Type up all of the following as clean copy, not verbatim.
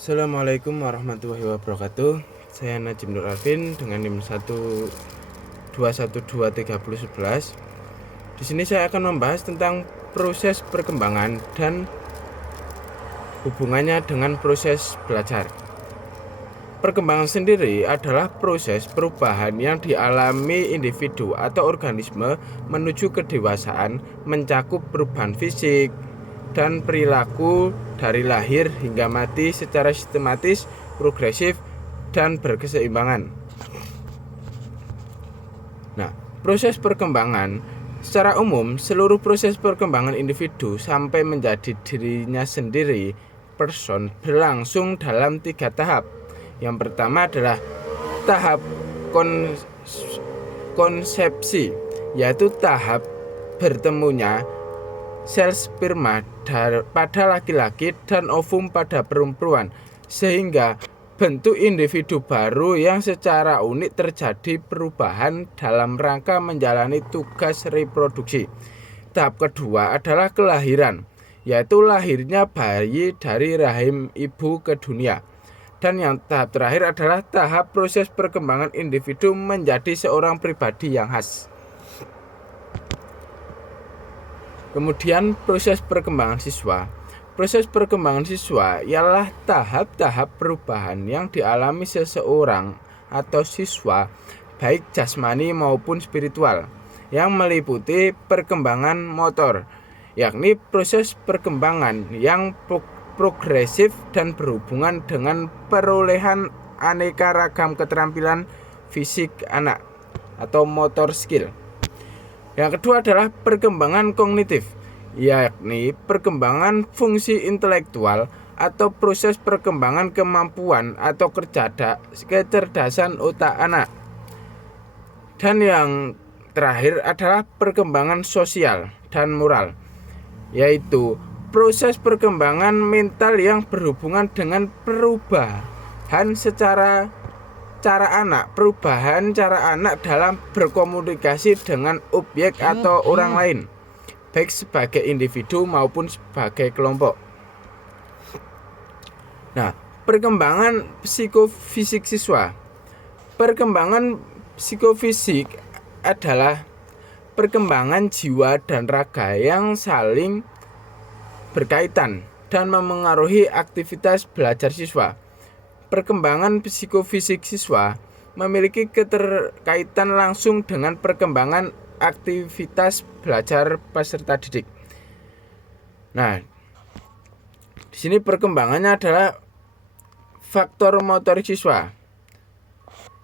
Assalamualaikum warahmatullahi wabarakatuh. Saya Najim Nur Arvin dengan NIM 1212311. Di sini saya akan membahas tentang proses perkembangan dan hubungannya dengan proses belajar. Perkembangan sendiri adalah proses perubahan yang dialami individu atau organisme menuju kedewasaan, mencakup perubahan fisik dan perilaku dari lahir hingga mati secara sistematis, progresif, dan berkeseimbangan. Nah, proses perkembangan secara umum, seluruh proses perkembangan individu sampai menjadi dirinya sendiri, person, berlangsung dalam 3 tahap. Yang pertama adalah tahap konsepsi, yaitu tahap bertemunya sel sperma pada laki-laki dan ovum pada perempuan, sehingga bentuk individu baru yang secara unik terjadi perubahan dalam rangka menjalani tugas reproduksi. Tahap kedua adalah kelahiran, yaitu lahirnya bayi dari rahim ibu ke dunia. Dan yang tahap terakhir adalah tahap proses perkembangan individu menjadi seorang pribadi yang khas. Kemudian proses perkembangan siswa. Proses perkembangan siswa ialah tahap-tahap perubahan yang dialami seseorang atau siswa, baik jasmani maupun spiritual, yang meliputi perkembangan motor, yakni proses perkembangan yang progresif dan berhubungan dengan perolehan aneka ragam keterampilan fisik anak atau motor skill. Yang kedua adalah perkembangan kognitif, yakni perkembangan fungsi intelektual atau proses perkembangan kemampuan atau kecerdasan otak anak. Dan yang terakhir adalah perkembangan sosial dan moral, yaitu proses perkembangan mental yang berhubungan dengan perubahan cara anak dalam berkomunikasi dengan objek atau orang lain, baik sebagai individu maupun sebagai kelompok. Nah, perkembangan psikofisik siswa. Perkembangan psikofisik adalah perkembangan jiwa dan raga yang saling berkaitan dan memengaruhi aktivitas belajar siswa. Perkembangan psikofisik siswa memiliki keterkaitan langsung dengan perkembangan aktivitas belajar peserta didik. Nah, di sini perkembangannya adalah faktor motorik siswa,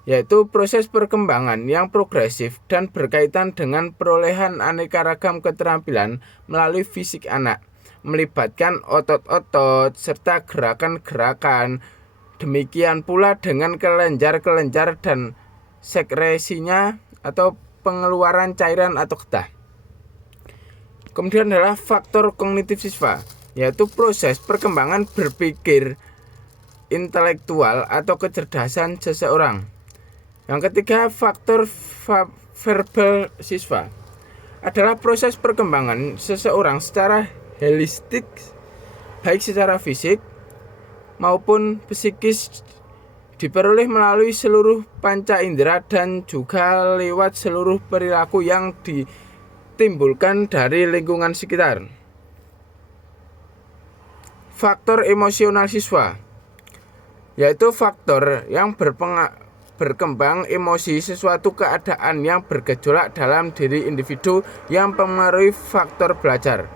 yaitu proses perkembangan yang progresif dan berkaitan dengan perolehan aneka ragam keterampilan melalui fisik anak, melibatkan otot-otot serta gerakan-gerakan. Demikian pula dengan kelenjar-kelenjar dan sekresinya atau pengeluaran cairan atau getah. Kemudian adalah faktor kognitif siswa, yaitu proses perkembangan berpikir intelektual atau kecerdasan seseorang. Yang ketiga, faktor verbal siswa adalah proses perkembangan seseorang secara holistik, baik secara fisik maupun psikis, diperoleh melalui seluruh panca indera dan juga lewat seluruh perilaku yang ditimbulkan dari lingkungan sekitar. Faktor emosional siswa, yaitu faktor yang berkembang emosi sesuatu keadaan yang bergejolak dalam diri individu yang mempengaruhi faktor belajar.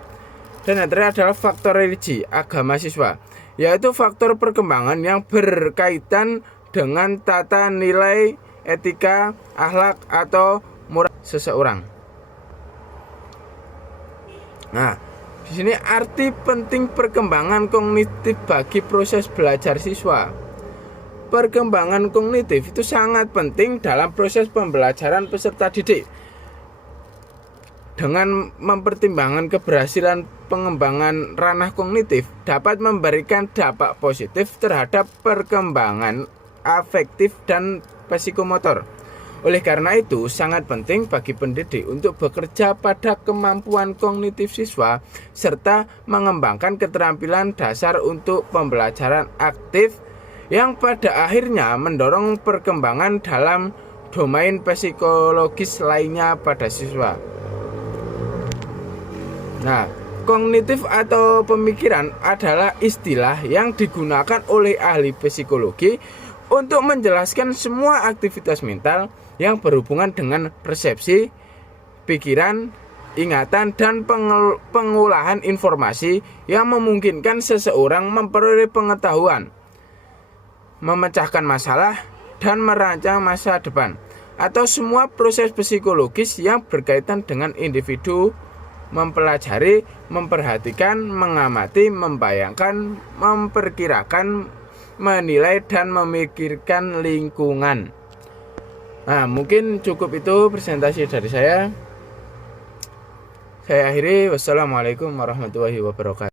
Dan yang terakhir adalah faktor religi, agama siswa, yaitu faktor perkembangan yang berkaitan dengan tata nilai, etika, akhlak atau moral seseorang. Nah, di sini arti penting perkembangan kognitif bagi proses belajar siswa. Perkembangan kognitif itu sangat penting dalam proses pembelajaran peserta didik. Dengan mempertimbangkan keberhasilan pengembangan ranah kognitif dapat memberikan dampak positif terhadap perkembangan afektif dan psikomotor. Oleh karena itu, sangat penting bagi pendidik untuk bekerja pada kemampuan kognitif siswa serta mengembangkan keterampilan dasar untuk pembelajaran aktif yang pada akhirnya mendorong perkembangan dalam domain psikologis lainnya pada siswa. Nah, kognitif atau pemikiran adalah istilah yang digunakan oleh ahli psikologi untuk menjelaskan semua aktivitas mental yang berhubungan dengan persepsi, pikiran, ingatan, dan pengolahan informasi yang memungkinkan seseorang memperoleh pengetahuan, memecahkan masalah, dan merancang masa depan, atau semua proses psikologis yang berkaitan dengan individu mempelajari, memperhatikan, mengamati, membayangkan, memperkirakan, menilai, dan memikirkan lingkungan. Nah, mungkin cukup itu presentasi dari saya. Saya akhiri. Wassalamualaikum warahmatullahi wabarakatuh.